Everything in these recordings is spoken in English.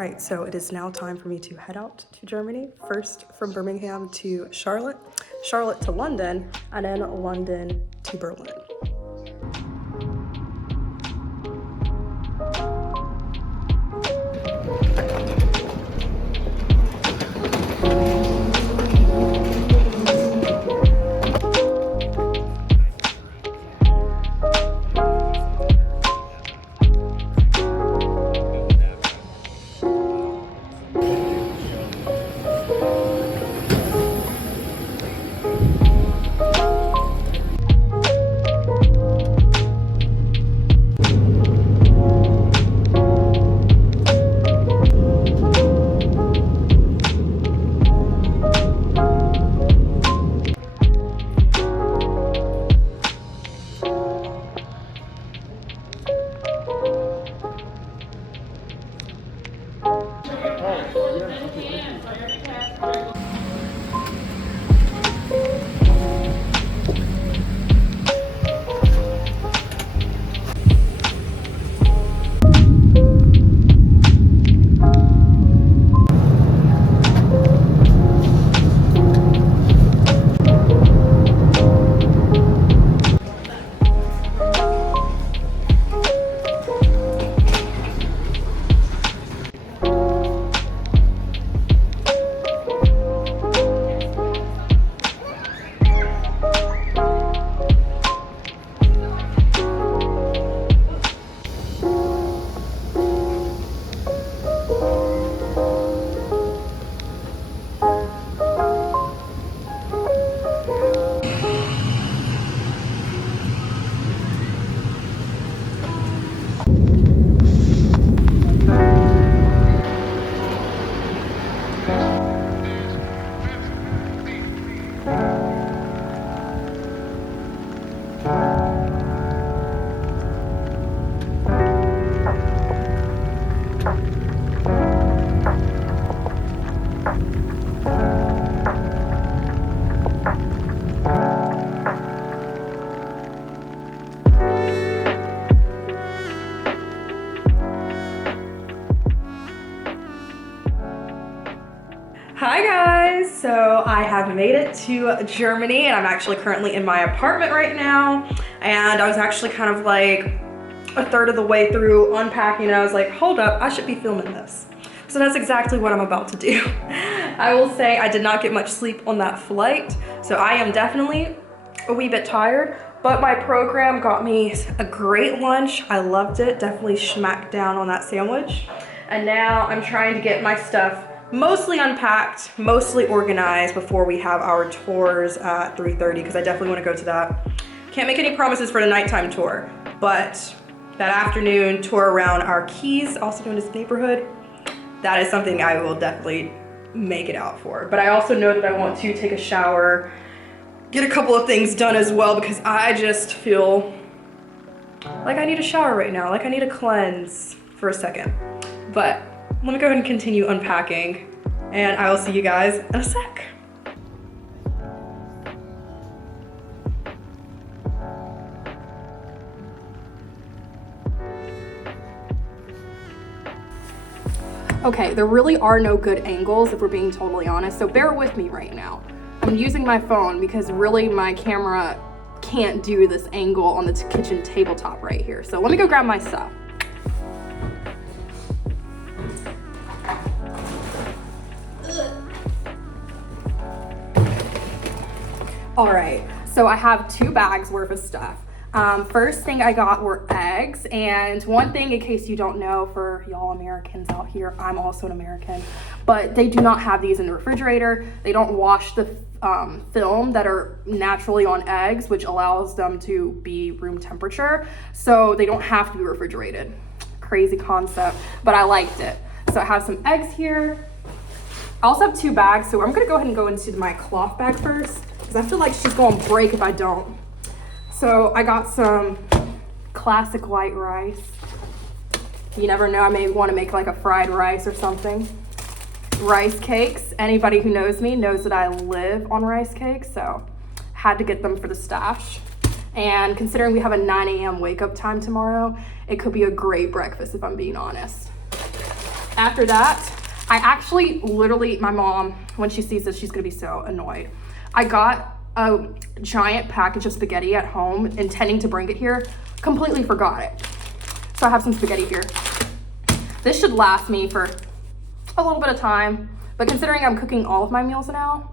right, so it is now time for me to head out to Germany. First from Birmingham to Charlotte, Charlotte to London, and then London to Berlin. Hi guys, so I have made it to Germany and I'm actually currently in my apartment right now, and I was actually kind of like a third of the way through unpacking and I was like, hold up, I should be filming this. So that's exactly what I'm about to do. I will say I did not get much sleep on that flight, so I am definitely a wee bit tired, but my program got me a great lunch. I loved it, definitely smacked down on that sandwich. And now I'm trying to get my stuff mostly unpacked, mostly organized before we have our tours at 3:30, because I definitely want to go to that. Can't make any promises for the nighttime tour, but that afternoon tour around our keys, also known as neighborhood, that is something I will definitely make it out for. But I also know that I want to take a shower, get a couple of things done as well, because I just feel like I need a shower right now, like I need a cleanse for a second. But let me go ahead and continue unpacking, and I will see you guys in a sec. Okay, there really are no good angles if we're being totally honest, so bear with me right now. I'm using my phone because really my camera can't do this angle on the kitchen tabletop right here. So let me go grab my stuff. All right, so I have 2 bags worth of stuff. First thing I got were eggs, and one thing in case you don't know, for y'all Americans out here, I'm also an American, but they do not have these in the refrigerator. They don't wash the film that are naturally on eggs, which allows them to be room temperature, so they don't have to be refrigerated. Crazy concept, but I liked it. So I have some eggs here. I also have 2 bags, so I'm gonna go ahead and go into my cloth bag first, because I feel like she's gonna break if I don't. So I got some classic white rice. You never know, I may want to make like a fried rice or something. Rice cakes. Anybody who knows me knows that I live on rice cakes, so had to get them for the stash. And considering we have a 9 a.m. wake up time tomorrow, it could be a great breakfast if I'm being honest. After that, I actually literally, my mom, when she sees this, she's gonna be so annoyed. I got a giant package of spaghetti at home, intending to bring it here, completely forgot it. So I have some spaghetti here. This should last me for a little bit of time, but considering I'm cooking all of my meals now,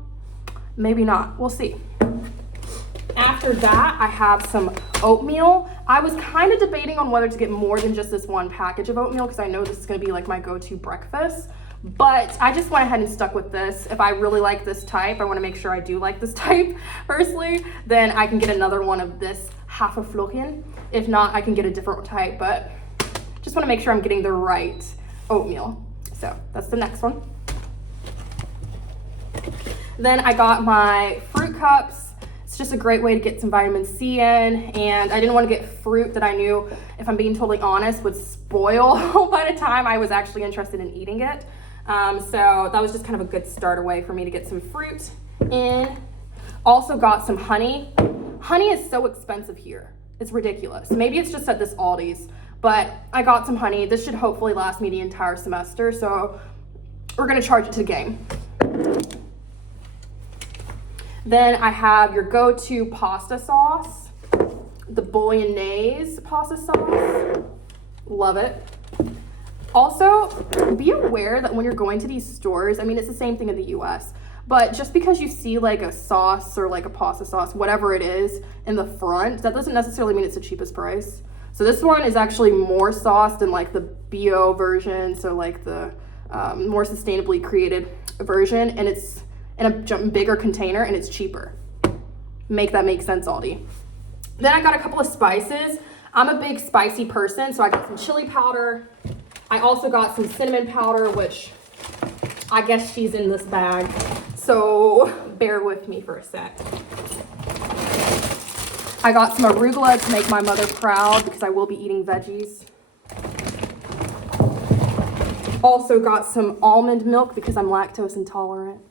maybe not, we'll see. After that, I have some oatmeal. I was kind of debating on whether to get more than just this one package of oatmeal because I know this is gonna be like my go-to breakfast, but I just went ahead and stuck with this. If I really like this type, I wanna make sure I do like this type personally, then I can get another one of this Haferflocken. If not, I can get a different type, but just wanna make sure I'm getting the right oatmeal. So that's the next one. Then I got my fruit cups. It's just a great way to get some vitamin C in, and I didn't want to get fruit that I knew, if I'm being totally honest, would spoil by the time I was actually interested in eating it. So that was just kind of a good starter way for me to get some fruit in. Also got some honey. Honey is so expensive here. It's ridiculous. Maybe it's just at this Aldi's, but I got some honey. This should hopefully last me the entire semester, so we're gonna charge it to the game. Then I have your go-to pasta sauce, the bolognese pasta sauce. Love it. Also, be aware that when you're going to these stores, I mean, it's the same thing in the US, but just because you see like a sauce or like a pasta sauce, whatever it is, in the front, that doesn't necessarily mean it's the cheapest price. So this one is actually more sauce than like the bio version, so like the more sustainably created version, and it's in a bigger container and it's cheaper. Make that make sense, Aldi. Then I got a couple of spices. I'm a big spicy person, so I got some chili powder. I also got some cinnamon powder, which I guess she's in this bag. So bear with me for a sec. I got some arugula to make my mother proud because I will be eating veggies. Also got some almond milk because I'm lactose intolerant.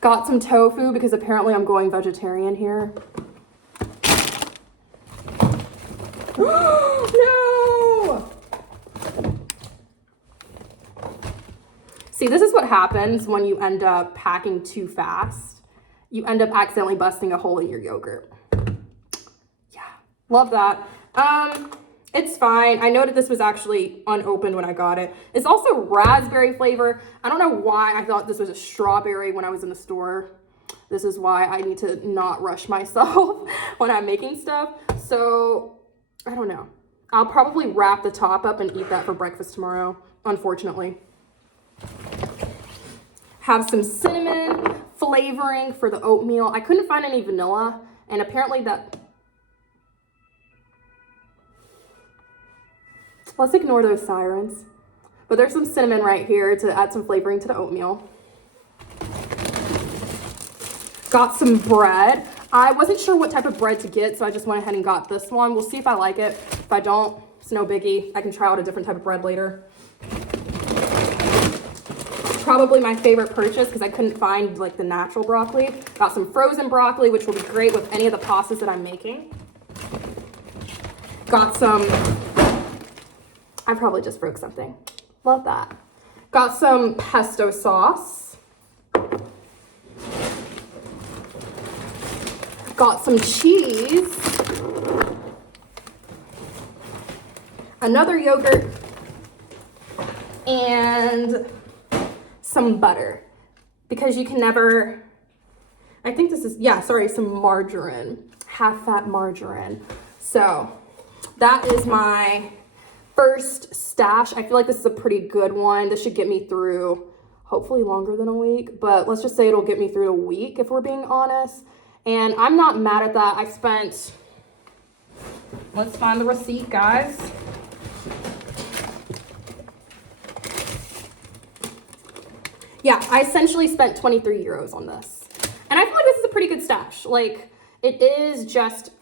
Got some tofu because apparently I'm going vegetarian here. No! See, this is what happens when you end up packing too fast. You end up accidentally busting a hole in your yogurt. Yeah, love that. It's fine. I noted this was actually unopened when I got it. It's also raspberry flavor. I don't know why I thought this was a strawberry when I was in the store. This is why I need to not rush myself when I'm making stuff. So, I don't know. I'll probably wrap the top up and eat that for breakfast tomorrow, unfortunately. Have some cinnamon flavoring for the oatmeal. I couldn't find any vanilla, and apparently that... Let's ignore those sirens. But there's some cinnamon right here to add some flavoring to the oatmeal. Got some bread. I wasn't sure what type of bread to get, so I just went ahead and got this one. We'll see if I like it. If I don't, it's no biggie. I can try out a different type of bread later. Probably my favorite purchase because I couldn't find like the natural broccoli. Got some frozen broccoli, which will be great with any of the pastas that I'm making. Got some... I probably just broke something. Love that. Got some pesto sauce. Got some cheese. Another yogurt. And some butter. Because you can never... I think this is... Yeah, sorry, some margarine. Half-fat margarine. So, that is my... first stash. I feel like this is a pretty good one. This should get me through hopefully longer than a week, but let's just say it'll get me through a week if we're being honest. And I'm not mad at that. I spent, let's find the receipt, guys. Yeah, I essentially spent 23 euros on this. And I feel like this is a pretty good stash. Like, it is just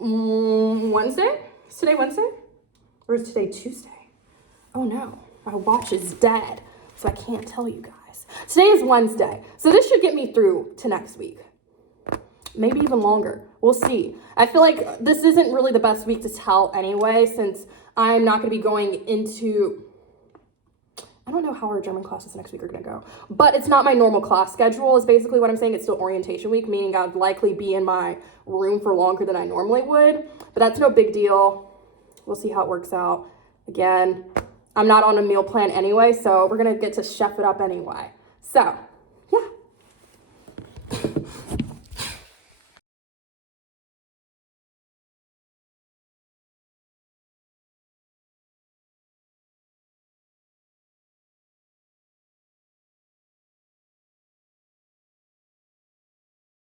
Wednesday? Is today Wednesday? Or is today Tuesday? Oh no, my watch is dead, so I can't tell you guys. Today is Wednesday, so this should get me through to next week. Maybe even longer, we'll see. I feel like this isn't really the best week to tell anyway, since I'm not going to be going into, I don't know how our German classes next week are going to go, but it's not my normal class schedule is basically what I'm saying. It's still orientation week, meaning I'd likely be in my room for longer than I normally would, but that's no big deal. We'll see how it works out. Again, I'm not on a meal plan anyway, so we're going to get to chef it up anyway. So